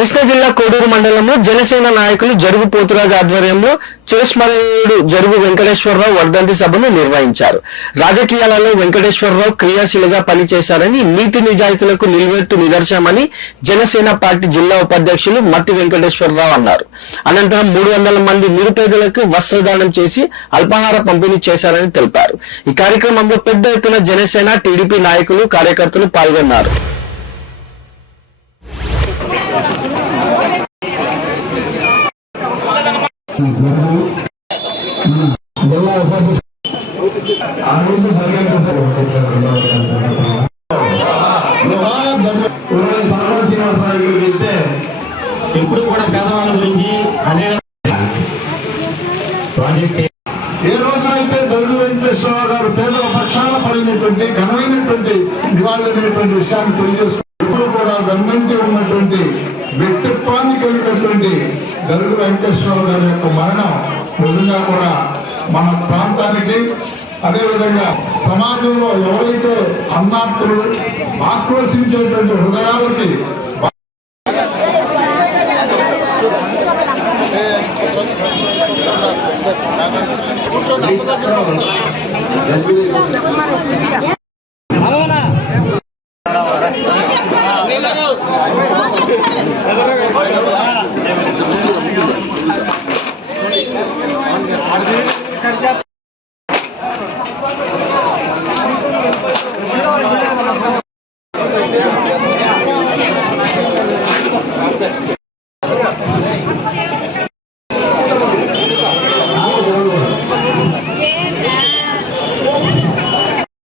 కృష్ణా జిల్లా కోడూరు మండలంలో జనసేన నాయకులు జరుగు పోతురాజు ఆధ్వర్యంలో చిరస్మరణీయుడు జరుగు వెంకటేశ్వరరావు వర్ధంతి సభను నిర్వహించారు. రాజకీయాలలో వెంకటేశ్వరరావు క్రియాశీలిగా పనిచేశారని, నీతి నిజాయితీలకు నిలువెత్తు నిదర్శనమని జనసేన పార్టీ జిల్లా ఉపాధ్యక్షులు మత్తి వెంకటేశ్వరరావు అన్నారు. అనంతరం 300 మంది నిరుపేదలకు వస్త్రదానం చేసి అల్పాహార పంపిణీ చేశారని తెలిపారు. ఈ కార్యక్రమంలో పెద్ద ఎత్తున జనసేన, టీడీపీ నాయకులు, కార్యకర్తలు పాల్గొన్నారు. జిల్లా ఉపాధ్యక్షుడు ఆ రోజు జరిగిన శ్రీనివాసరావు వెళ్తే ఎప్పుడు కూడా పేదవాళ్ళ గురించి అనేక ఏ రోజునైతే జరుగు వెంకటేశ్వరరావు గారు పేదల పక్షాన పడినటువంటి ఘనమైనటువంటి నివాళులైనటువంటి విషయాన్ని తెలియజేస్తున్నారు. ఇప్పుడు కూడా వెన్నంటి ఉన్నటువంటి వ్యక్తిత్వాన్ని కలిగినటువంటి జరుగు వెంకటేశ్వరరావు గారి యొక్క మరణం నిజంగా కూడా మన ప్రాంతానికి, అదేవిధంగా సమాజంలో ఎవరైతే అన్నార్తులు ఆక్రోశించేటువంటి హృదయాలకి